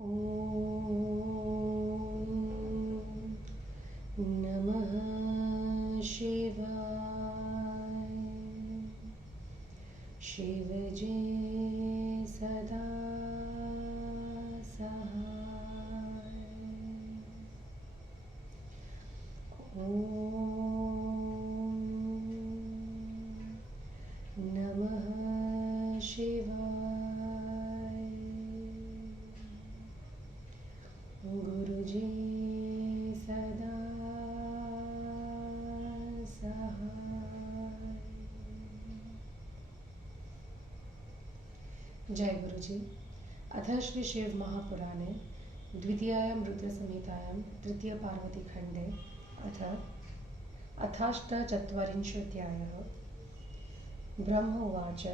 ॐ नमः शिवाय। शिव जय सदा सहाय। ॐ नमः शिवाय। गुरुजी सदा सहाय। जय गुरुजी। अथ श्री शिव महापुराणे द्वितीयायां रुद्रसंहितायां तृतीय पार्वती खंडे अथाष्टचत्वारिंशोऽध्यायः। ब्रह्म उवाच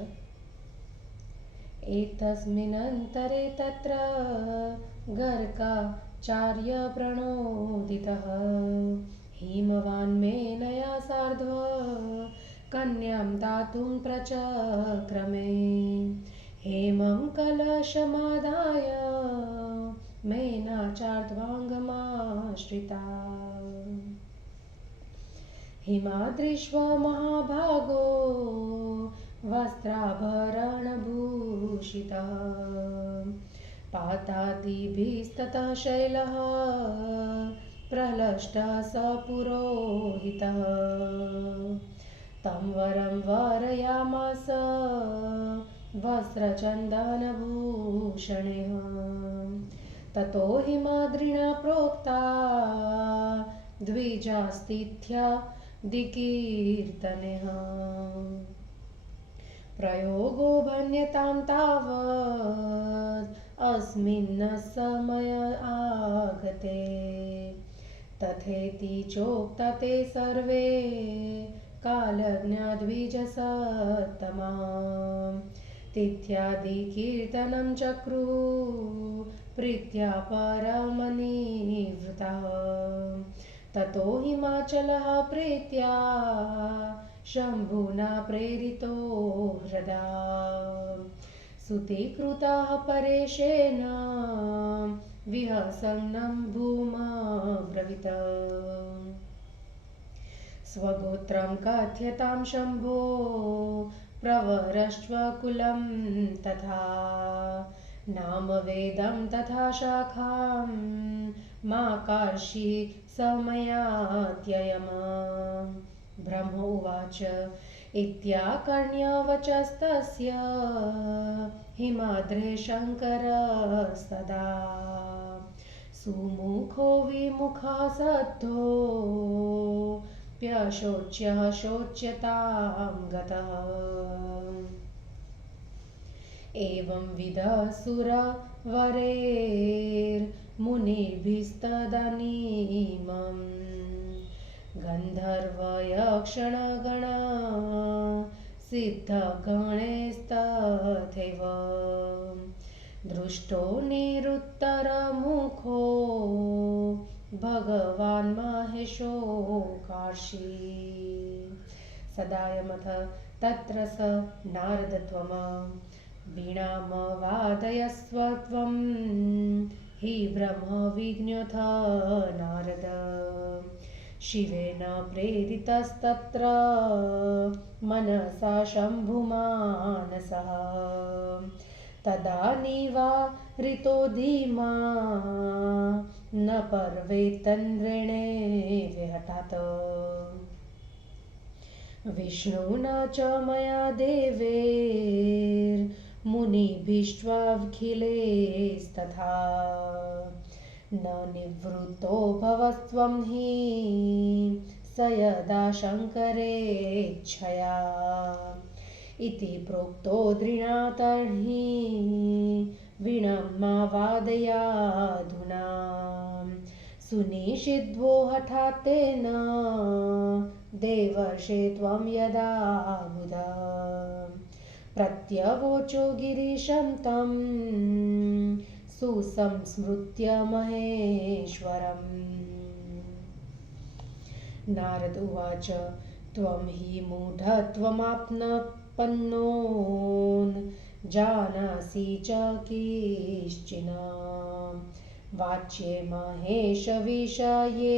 एतस्मिन्नन्तरे तत्र गर्गाचार्यप्रणोदितः हिमवान् मेनया सार्धं कन्यां दातुं प्रचक्रमे। हेमं कलशमादाय मेना चार्ध्वाङ्गमाश्रिता। हिमाद्रिष्व महाभागो वस्त्राभरणभूषितः पातादिभिस्ततः शैलः प्रहृष्टः स पुरोहितः। तं वरं वारयामास वस्त्रचन्दनभूषणैः। ततो हिमाद्रिणा प्रोक्ता द्विजास्तिथ्या दिकीर्तनः। प्रयोगो भण्यतां तावत् अस्मिन् समय आगते। तथेति चोक्ता ते सर्वे कालज्ञा द्विजसत्तमा। तिथ्यादिकीर्तनं चक्रुः प्रीत्या परमनिवृतः। ततो हिमाचलः प्रीत्या शम्भुना प्रेरितो हृदा। सुतीकृतः परेशेन विहसन्नं भूमब्रवीत्। स्वगोत्रं कथ्यतां शम्भो प्रवरश्व कुलं तथा। नाम वेदं तथा शाखां माकर्षि समयात्ययम्। ब्रह्म उवाच इत्याकर्ण्यवचस्तस्य हिमाद्रे शङ्करस्तदा। सुमुखो विमुखः सद्धो प्यशोच्यः शोच्यतां गतः। एवंविधः सुरवरैर्मुनिभिस्तदनीमम् गन्धर्वयक्षणगण सिद्धगणैस्तथैव। दृष्टो निरुत्तरमुखो भगवान् महेशोकार्षि। सदायमथ तत्र स नारदत्वम् वीणामवादयस्व त्वं हि ब्रह्मविज्ञोऽथ नारद। शिवेन प्रेरितस्तत्र मनसा शम्भुमानसः। तदा निवारितो धीमा न पर्वेतन्द्रेणे विहठात्। विष्णुना च मया देवैर्मुनिभिश्चाखिलैस्तथा। न निवृत्तो भवस्त्वं हि स यदा शङ्करेच्छया। इति प्रोक्तो दृढा तर्हि वीणां वादयाधुना। सुनिषिद्धो हठात् तेन देवर्षे त्वं यदा बुधा। प्रत्यवोचो गिरीशं तं सुसंस्मृत्य महेश्वरम्। नारद उवाच त्वं हि मूढत्वमाप्नपन्नोन् जानासि च किश्चिन। वाच्ये महेशविषये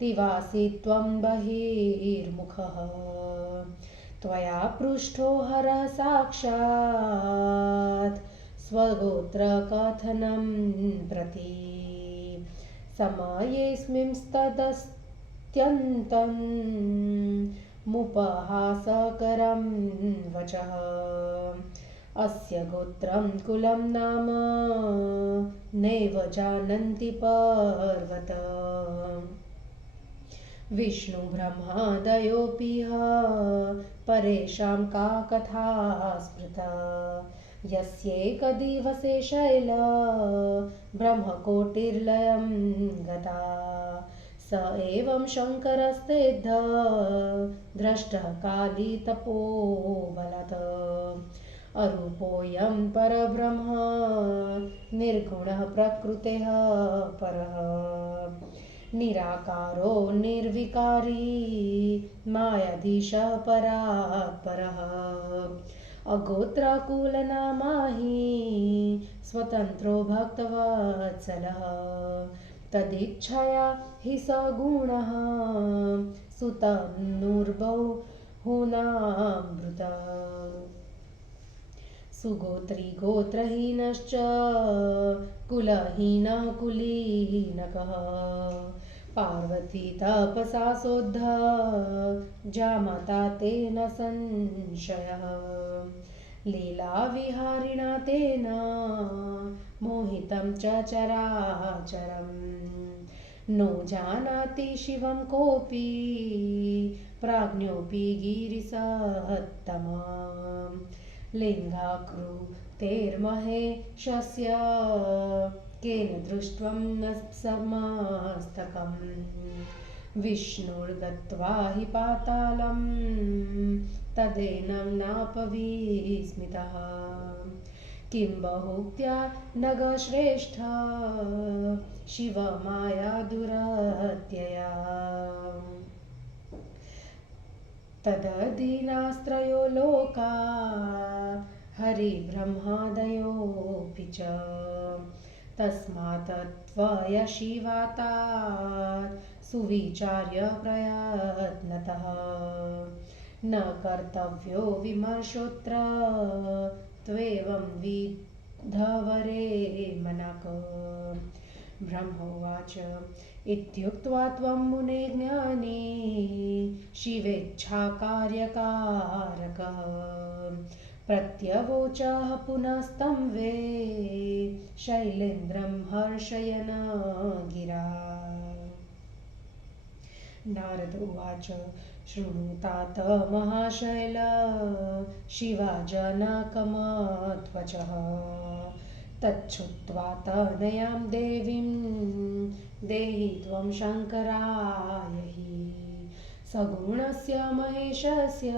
तिवासि त्वं बहिर्मुखः त्वया पृष्ठो हरः साक्षात् स्वगोत्रकथनं प्रति समयेऽस्मिंस्तदस्त्यन्तं मुपहासकरं वचः अस्य गोत्रं कुलं नाम नैव जानन्ति पर्वत विष्णुब्रह्मादयोऽपिह परेषां का कथा स्मृता यस्यैकदिवसे शैल ब्रह्मकोटिर्लयं गता स एवं शङ्करस्तेद्ध द्रष्टः काली तपोबलात् अरूपोऽयं परब्रह्म निर्गुणः प्रकृतेः परः निराकारो निर्विकारी मायाधीशः परात्परः अगोत्रकुलनामा हि स्वतन्त्रो भक्तवत्सलः तदिच्छया हि सगुणः सुतनुर्बहुनामृतः सुगोत्री गोत्रहीनश्च कुलहीनः कुलीनकः पार्वती तपसा सोद्ध जामाता तेन संशयः लीलाविहारिणा तेन मोहितं च चराचरम् नो जानाति शिवं कोऽपि प्राज्ञोऽपि गिरिसत्तमा लिङ्गाकृतेर्महेशस्य केन दृष्ट्वं न समस्तकम् विष्णुर्गत्वा हि पातालं तदेनं नापविस्मितः किं बहुक्त्या नगश्रेष्ठ शिवमाया दुरत्यया तदधीनास्त्रयो लोका हरिब्रह्मादयोऽपि च तस्मात् त्वया शिवातात् सुविचार्य प्रयत्नतः न कर्तव्यो विमर्शोऽत्र त्वेवं विद्धवरे मनक ब्रह्मोवाच इत्युक्त्वा त्वं मुने ज्ञानी शिवेच्छाकार्यकारकः प्रत्यवोचः पुनस्तं वे शैलेन्द्रं हर्षयन् गिरा नारद उवाच शृणुतात महाशैल शिवाजनकमत्वचः तच्छ्रुत्वा तनयां देवीं देहि त्वं शङ्कराय हि सगुणस्य महेशस्य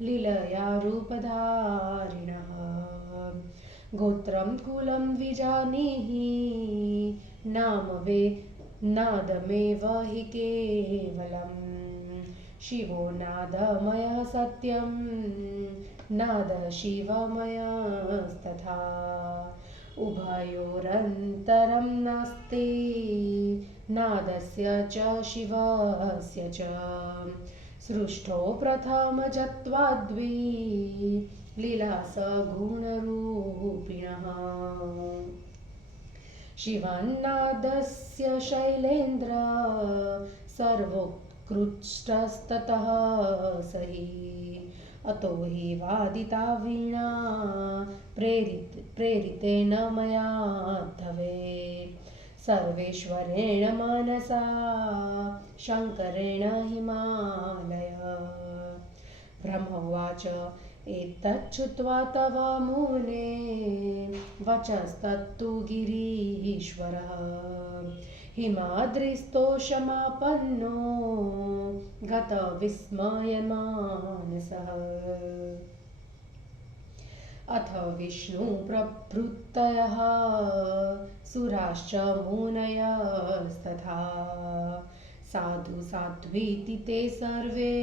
लीलया रूपधारिणः गोत्रं कुलं विजानीहि नादमेव हि केवलम् शिवो नादमयः सत्यं नाद शिवमयस्तथा उभयोरन्तरं नास्ति नादस्य च शिवस्य च सृष्टो प्रथमजत्वाद्वि लीलासगुणरूपिणः शिवन्नादस्य शैलेन्द्र सर्वोत्कृष्टस्ततः स हि अतो हि वादिता वीणा प्रेरितेन मयाद्धवे सर्वेश्वरेण मनसा शङ्करेण हिमालय ब्रह्मोवाच एतच्छ्रुत्वा तव मुने वचस्तत्तु गिरीश्वरः हिमाद्रिस्तोषमापन्नो गतविस्मयमानसः अथ विष्णुप्रभृतयः सुराश्च मुनयस्तथा साधु साध्वीति ते सर्वे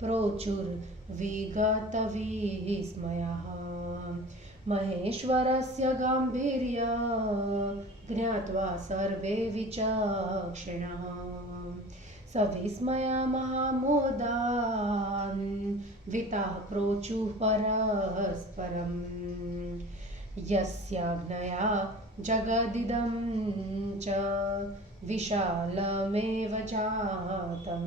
प्रोचुर्विगतविस्मयः महेश्वरस्य गाम्भीर्य ज्ञात्वा सर्वे विचक्षिणः स विस्मया महामोदान् विताः प्रोचुः परस्परम् यस्याज्ञया जगदिदं च विशालमेव जातं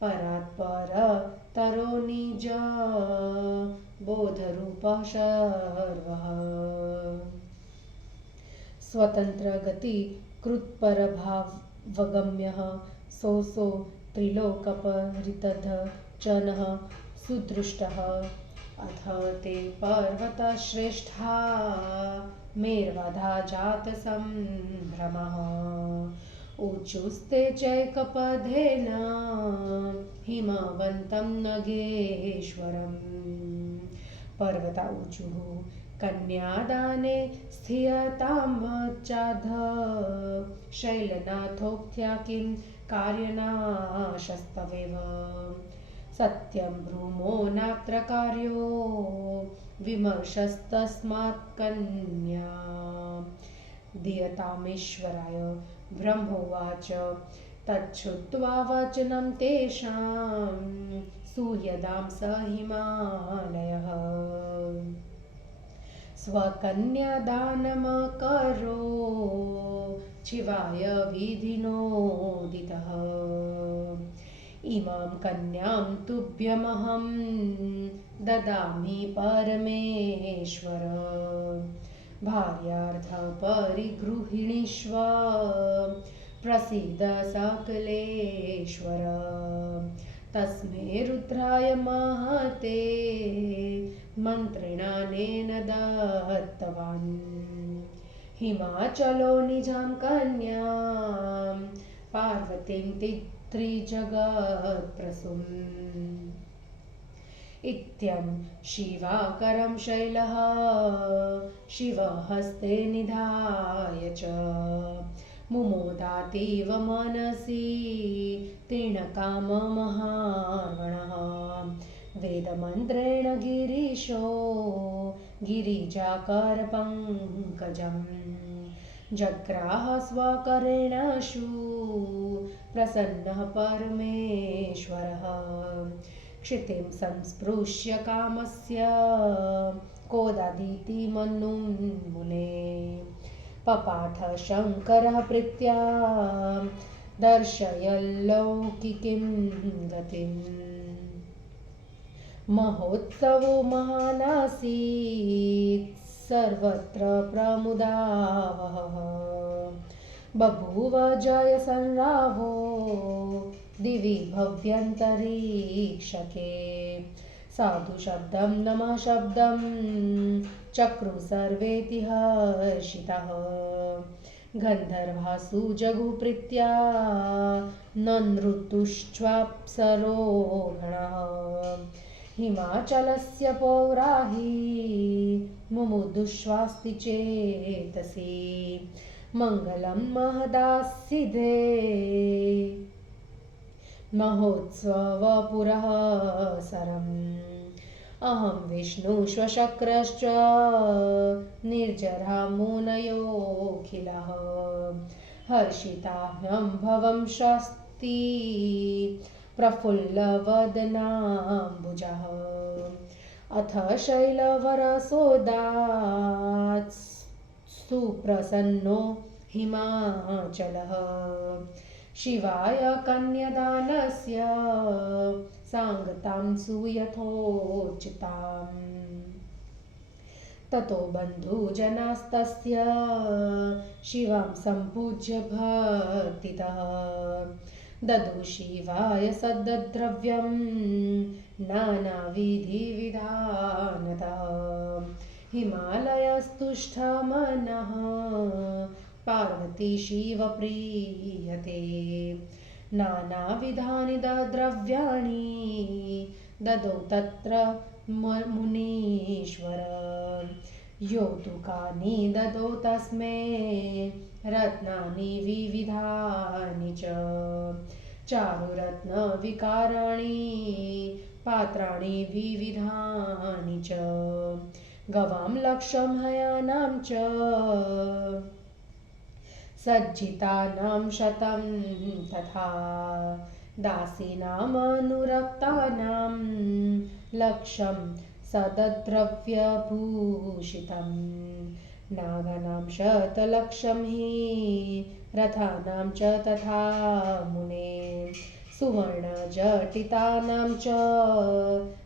परात्परतरो निज बोधरूपः सर्वः स्वतन्त्रगति कृत्परभावगम्यः सोऽसो त्रिलोकपरितधजनः सुदृष्टः अथ ते पर्वतश्रेष्ठा मेर्वधा जातसम्भ्रमः ऊचुस्ते चैकपदेन हिमवन्तं नगेश्वरम् पर्वता ऊचुः कन्यादाने स्थियतां वच्चाध शैलनाथोक्त्या किं कार्यनाशस्तवेव सत्यं ब्रूमो नात्र कार्यो विमर्शस्तस्मात् कन्या दीयतामीश्वराय ब्रह्मोवाच तच्छ्रुत्वा वचनं तेषां सूयदां स हिमालयः स्वकन्यादानमकरो शिवाय विधिनोदितः इमां कन्यां तुभ्यमहं ददामि परमेश्वर भार्यार्थपरिगृहिणीष्व प्रसीद सकलेश्वर तस्मै रुद्राय महते मन्त्रेणानेन दत्तवान् हिमाचलो निजां कन्यां पार्वतीं त्रिजगत्प्रसूम् इत्यं शिवाकरं शैलः शिवहस्ते निधाय च मुमोदातीव मनसि तीर्णकाममहार्वणः वेदमन्त्रेण गिरीशो गिरिजाकरपङ्कजम् जग्राह स्वकरेणशु प्रसन्नः परमेश्वरः क्षितिं संस्पृश्य कामस्य कोदादीति मनुं मुने पपाठ शङ्करः प्रीत्या दर्शयल्लौकिकीं गतिम् महोत्सवो महानासीत् सर्वत्र प्रमुदावहः बभूव जयसंरावो दिवि भव्यन्तरीक्षके साधुशब्दं नमः शब्दं चक्रु सर्वेति हर्षितः गन्धर्वासु जगुप्रीत्या ननृतुश्चाप्सरो गणः हिमाचलस्य पौराही मुमुदुश्वास्ति चेतसि मङ्गलं महदासिधे महोत्सवपुरः सरम् अहं विष्णुश्वशक्रश्च निर्जरा मुनयोऽखिलः हर्षिताह्यं भवं शास्ति प्रफुल्लवदनाम्बुजः अथ शैलवरसोदात् सुप्रसन्नो हिमाचलः शिवाय कन्यादानस्य सांगतां सुयथोचिताम् ततो बन्धुजनास्तस्य शिवां सम्पूज्य भक्तितः ददौ शिवाय सद्द्रव्यं नानाविधिविधानतः हिमालयस्तुष्टमनः पार्वती शिवप्रीयते नानाविधानि द्रव्याणि ददौ तत्र मुनीश्वर यौतुकानि ददौ तस्मै रत्नानि विविधानि च चारुरत्नविकाराणि पात्राणि विविधानि च गवां लक्षं हयानां च सज्जितानां शतं तथा दासीनामनुरक्तानां लक्षं सदद्रव्यभूषितं नागानां शतलक्षं हि रथानां च तथा मुने सुवर्णजटितानां च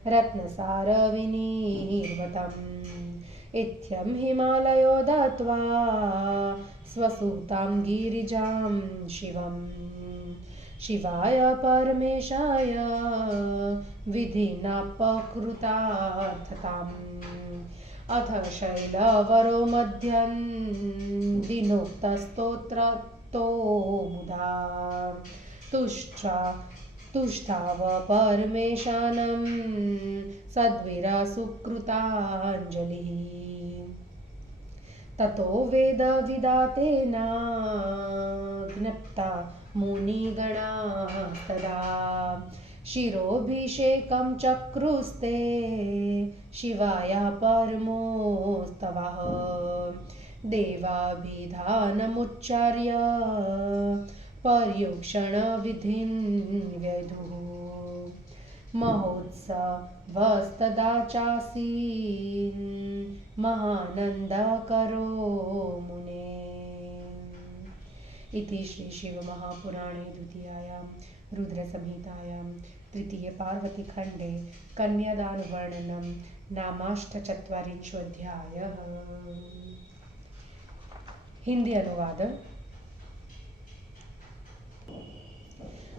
रत्नसारविनिर्वतम् इत्थं हिमालयो दत्त्वा स्वसुतां गिरिजां शिवाय परमेशाय विधिनापकृतार्थताम् अथ शैलवरो मध्यं दिनोक्तस्तोत्रतो मुदा तुष्टाव परमेशानं सद्विरसुकृताञ्जलिः ततो वेदविदातेन ज्ञप्ता मुनिगणास्तदा शिरोभिषेकं चक्रुस्ते शिवाय परमोस्तवः देवाभिधानमुच्चार्य पर्युक्षणविधिं व्यधुः महोत्सवस्तदा चासीन् महानन्दकरो मुने। इति श्री शिवमहापुराणे द्वितीयायां रुद्रसंहितायां तृतीयपार्वतीखण्डे कन्यादानवर्णनं नामाष्टचत्वारिंशोऽध्यायः। हिंदी अनुवाद।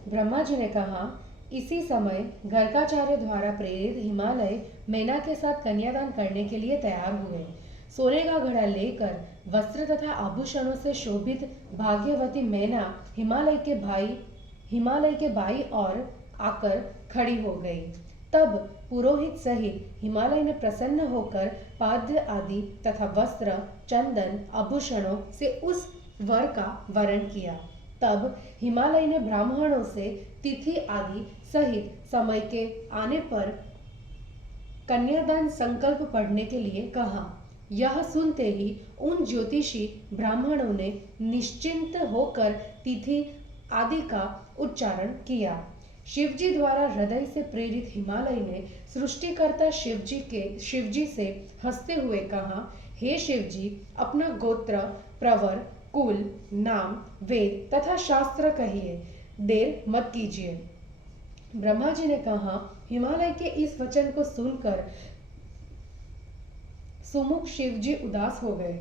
ब्रह्मा जी ने कहा, इसी समय गर्गाचार्य द्वारा प्रेरित हिमालय मैना के साथ कन्यादान करने के लिए तैयार हुए। सोने का घड़ा लेकर वस्त्र तथा आभूषणों से शोभित भाग्यवती मैना हिमालय के बाई ओर आकर खड़ी हो गई। तब पुरोहित सहित हिमालय ने प्रसन्न होकर पाद्य आदि तथा वस्त्र, चंदन, आभूषणों से उस वर का वरण किया। तब हिमालय ने ब्राह्मणों से तिथि आदि सहित समय के आने पर कन्यादान संकल्प पढ़ने के लिए कहा। यह सुनते ही उन ज्योतिषी ब्राह्मणों ने निश्चिंत होकर तिथि आदि का उच्चारण किया। शिवजी द्वारा हृदय से प्रेरित हिमालय ने सृष्टिकर्ता शिवजी से हंसते हुए कहा, हे शिवजी, अपना गोत्र, प्रवर, कुल, नाम, वेद तथा शास्त्र कहिए, देर मत कीजिए। ब्रह्मा जी ने कहा, हिमालय के इस वचन को सुनकर सुमुख शिवजी उदास हो गए।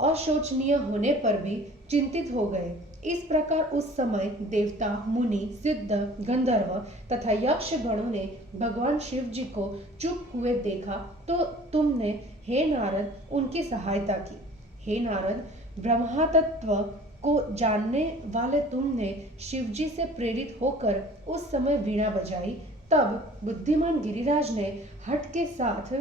अशोचनीय होने पर भी चिंतित हो गए। इस प्रकार उस समय देवता, मुनि, सिद्ध, गंधर्व तथा यक्ष गणों ने भगवान शिव जी को चुप हुए देखा तो तुमने, हे नारद, उनकी सहायता की। हे नारद, ब्रह्मा तत्व को जानने वाले तुमने शिवजी से प्रेरित होकर उस समय वीणा बजाई। तब बुद्धिमान गिरिराज ने हठ के साथ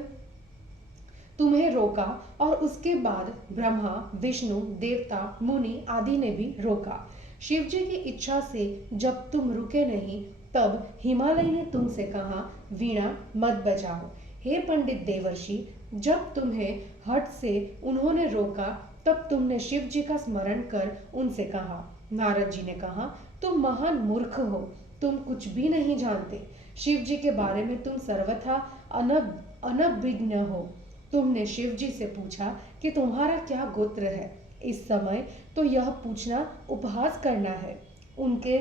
तुम्हें रोका और उसके बाद ब्रह्मा, विष्णु, देवता, मुनि आदि ने भी रोका। शिवजी की इच्छा से जब तुम रुके नहीं, तब हिमालय ने तुमसे कहा, वीणा मत बजाओ। हे पंडित देवर्षि, जब तुम्हें हठ से उन्होंने रोका तब तुमने शिव जी का स्मरण कर उनसे कहा। नारद जी ने कहा, तुम महान मूर्ख हो, तुम कुछ भी नहीं जानते। शिव जी के बारे में तुम सर्वथा अनभिज्ञ हो। तुमने शिव जी से पूछा कि तुम्हारा क्या गोत्र है। इस समय तो यह पूछना उपहास करना है। उनके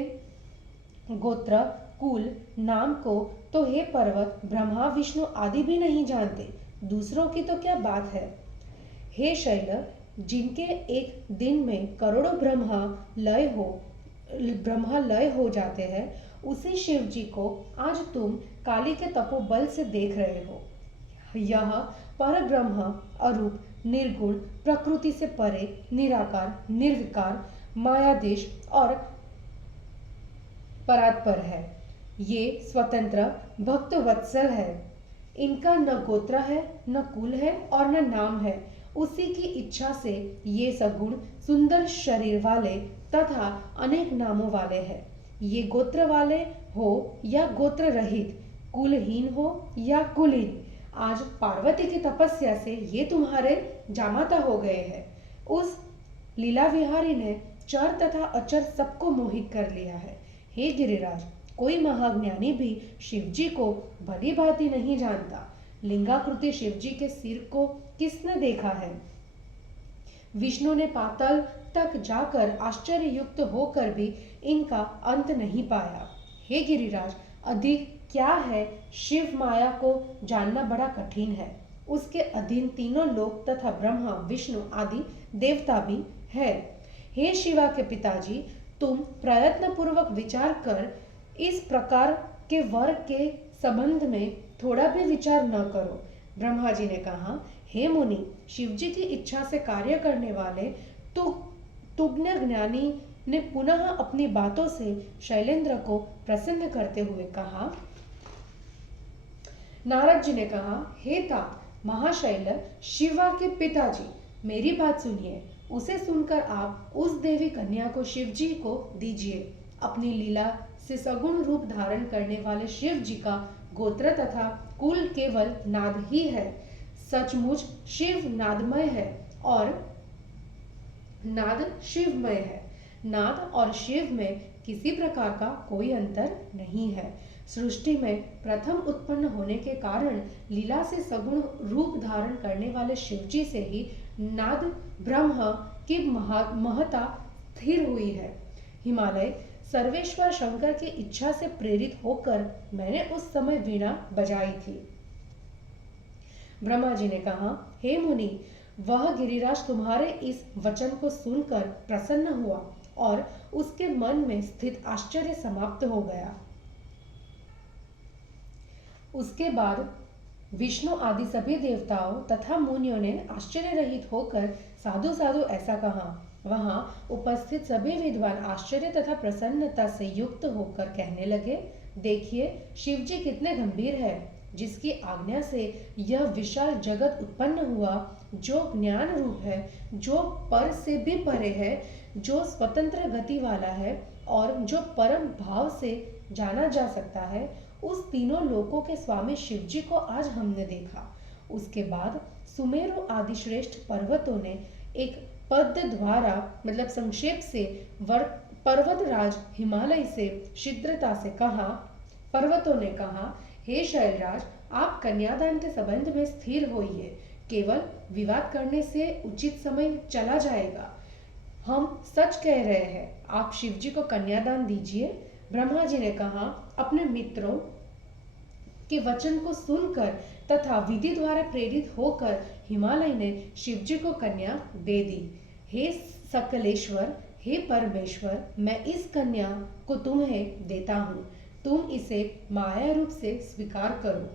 गोत्र, कुल, नाम को तो हे पर्वत, ब्रह्मा, विष्णु आदि भी नहीं जानते, दूसरों की तो क्या बात है। हे शैल, जिनके एक दिन में करोड़ों ब्रह्मा लय हो जाते हैं, उसी शिव जी को आज तुम काली के तपोबल से देख रहे हो। यह पर ब्रह्म अरूप, निर्गुण, प्रकृति से परे, निराकार, निर्विकार, मायादेश और परात्पर है। ये स्वतंत्र भक्त वत्सल है। इनका न गोत्र है, न कुल है और न नाम है। उसी की इच्छा से ये सगुण सुंदर शरीर वाले तथा अनेक नामों वाले हैं। ये गोत्र वाले हो या गोत्र रहित, कुलहीन हो या कुलीन, आज पार्वती की तपस्या से ये तुम्हारे जामाता हो गए हैं। उस लीला विहारी ने चर तथा अचर सबको मोहित कर लिया है। हे गिरिराज, कोई महाज्ञानी भी शिवजी को भली भांति नहीं जानता। लिंगाकृति शिवजी के सिर को किसने देखा है? विष्णु ने पाताल तक जाकर आश्चर्ययुक्त होकर भी इनका अंत नहीं पाया। हे गिरिराज, अधिक क्या है, शिव माया को जानना बड़ा कठिन है। उसके अधीन तीनों लोक तथा ब्रह्मा विष्णु आदि देवता भी है। हे शिवा के पिताजी, तुम प्रयत्न पूर्वक विचार कर इस प्रकार के वर के संबंध में थोड़ा भी विचार न करो। ब्रह्मा जी ने कहा, हे मुनि, शिवजी की इच्छा से कार्य करने वाले तुज्ञ ज्ञानी ने पुनः अपनी बातों से शैलेंद्र को प्रसन्न करते हुए कहा। नारद जी ने कहा, हे तात महाशैल शिवा के पिताजी, मेरी बात सुनिए। उसे सुनकर आप उस देवी कन्या को शिवजी को दीजिए। अपनी लीला से सगुण रूप धारण करने वाले शिव जी का गोत्र तथा कुल केवल नाद ही है। सचमुच शिव नादमय है और नाद शिवमय है। नाद और शिव में किसी प्रकार का कोई अंतर नहीं है। सृष्टि में प्रथम उत्पन्न होने के कारण लीला से सगुण रूप धारण करने वाले शिवजी से ही नाद ब्रह्म की महता स्थिर हुई है। हिमालय सर्वेश्वर शंकर की इच्छा से प्रेरित होकर मैंने उस समय वीणा बजाई थी। ब्रह्मा जी ने कहा, हे मुनि, वह गिरिराज तुम्हारे इस वचन को सुनकर प्रसन्न हुआ और उसके मन में स्थित आश्चर्य समाप्त हो गया। उसके बाद विष्णु आदि सभी देवताओं तथा मुनियों ने आश्चर्य रहित होकर साधु साधु ऐसा कहा। वहां उपस्थित सभी विद्वान आश्चर्य तथा प्रसन्नता से युक्त होकर कहने लगे, देखिए शिवजी कितने गंभीर है, जिसकी आज्ञा से यह विशाल जगत उत्पन्न हुआ, जो ज्ञान रूप है, जो पर से भी परे है, जो स्वतंत्र गति वाला है और जो परम भाव से जाना जा सकता है। उस तीनों लोकों के स्वामी शिवजी को आज हमने देखा। उसके बाद सुमेरु आदि श्रेष्ठ पर्वतों ने एक पद द्वारा मतलब संक्षेप से पर्वतराज हिमालय से शीघ्रता से कहा। पर्वतों ने कहा, हे शैलराज, आप कन्यादान के संबंध में स्थिर होइए। केवल विवाद करने से उचित समय चला जाएगा। हम सच कह रहे हैं, आप शिवजी को कन्यादान दीजिए। ब्रह्मा जी ने कहा, अपने मित्रों के वचन को सुनकर तथा विधि द्वारा प्रेरित होकर हिमालय ने शिवजी को कन्या दे दी। हे सकलेश्वर, हे परमेश्वर, मैं इस कन्या को तुम्हें देता हूँ। तुम इसे माया रूप से स्वीकार करो।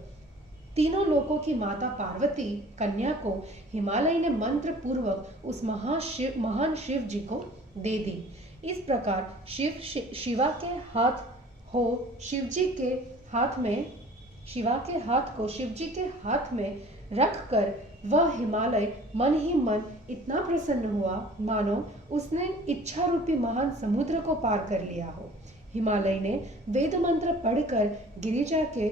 तीनों लोकों की माता पार्वती कन्या को हिमालय ने मंत्र पूर्वक उस महान शिव जी को दे दी। इस प्रकार शिवा के हाथ को शिवजी के हाथ में रखकर वह हिमालय मन ही मन इतना प्रसन्न हुआ मानो उसने इच्छा रूपी महान समुद्र को पार कर लिया हो। हिमालय ने वेद मंत्र पढ़कर गिरिजा के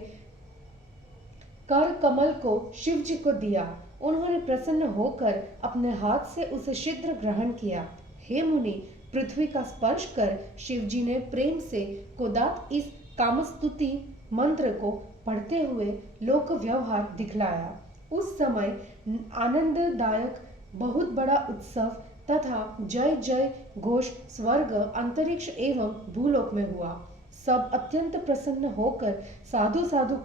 कर कमल को शिव जी को दिया। उन्होंने प्रसन्न होकर अपने हाथ से उसे शीघ्र ग्रहण किया। हे मुनि, पृथ्वी का स्पर्श कर शिव जी ने प्रेम से कोदात इस कामस्तुति मंत्र को पढ़ते हुए लोक व्यवहार दिखलाया। उस समय आनंददायक बहुत बड़ा उत्सव तथा जय जय घोष स्वर्ग, अंतरिक्ष एवं भूलोक में हुआ। सब अत्यंत प्रसन्न होकर साधु साधु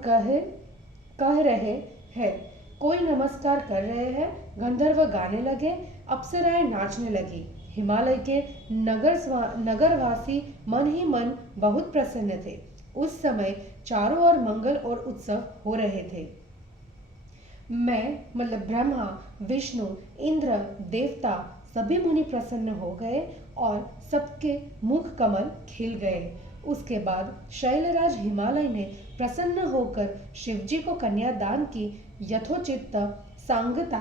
कह रहे हैं, कोई नमस्कार कर रहे हैं, गंधर्व गाने लगे, अप्सराएं नाचने लगी। हिमालय के नगरवासी मन ही मन बहुत प्रसन्न थे। उस समय चारों ओर मंगल और उत्सव हो रहे थे। मैं मतलब ब्रह्मा, विष्णु, इंद्र, देवता सभी मुनि प्रसन्न हो गए और सबके मुख कमल खिल गए। उसके बाद शैलराज हिमालय ने प्रसन्न होकर शिवजी को कन्यादान की यथोचित सांगता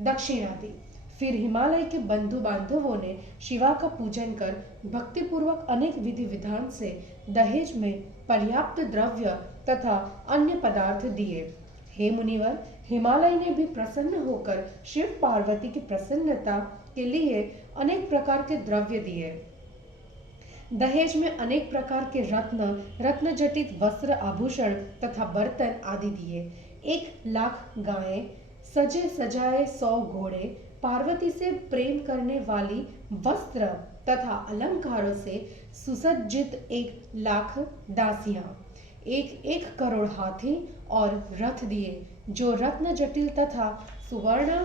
दक्षिणा दी। फिर हिमालय के बंधु बांधवों ने शिवा का पूजन कर भक्तिपूर्वक अनेक विधि विधान से दहेज में पर्याप्त द्रव्य तथा अन्य पदार्थ दिए। हे मुनिवर, हिमालय ने भी प्रसन्न होकर शिव पार्वती की प्रसन्नता के लिए अनेक प्रकार के द्रव्य दिए। दहेज में अनेक प्रकार के रत्न, रत्न जटित वस्त्र, आभूषण तथा बर्तन आदि दिए। 1,00,000 गायें, सजे सजाए 100 घोड़े, पार्वती से प्रेम करने वाली वस्त्र तथा अलंकारों से सुसज्जित 1,00,000 दासियां, 1 करोड़ हाथी और रथ दिए, जो रत्न जटिल तथा सुवर्ण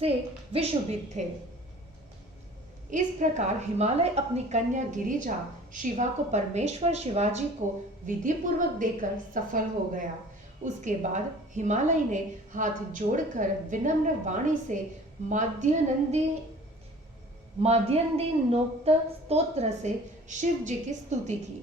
से विशोभित थे। इस प्रकार हिमालय अपनी कन्या गिरिजा शिवा को परमेश्वर शिवाजी को विधि पूर्वक देकर सफल हो गया। उसके बाद हिमालय ने हाथ जोड़कर विनम्र वाणी से माद्यन्दी नोक्त स्तोत्र से शिव जी की स्तुति की।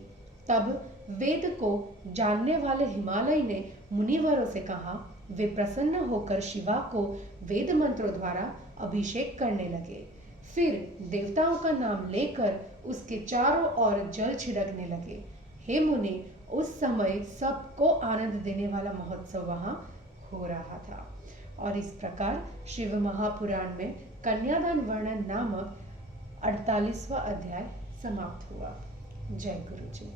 तब वेद को जानने वाले हिमालय ने मुनिवरों से कहा। वे प्रसन्न होकर शिवा को वेद मंत्रों द्वारा अभिषेक करने लगे। फिर देवताओं का नाम लेकर उसके चारों ओर जल छिड़कने लगे। हे मुनि, उस समय सबको आनंद देने वाला महोत्सव वहां हो रहा था। और इस प्रकार शिव महापुराण में कन्यादान वर्णन नामक 48वां अध्याय समाप्त हुआ। जय गुरु जी।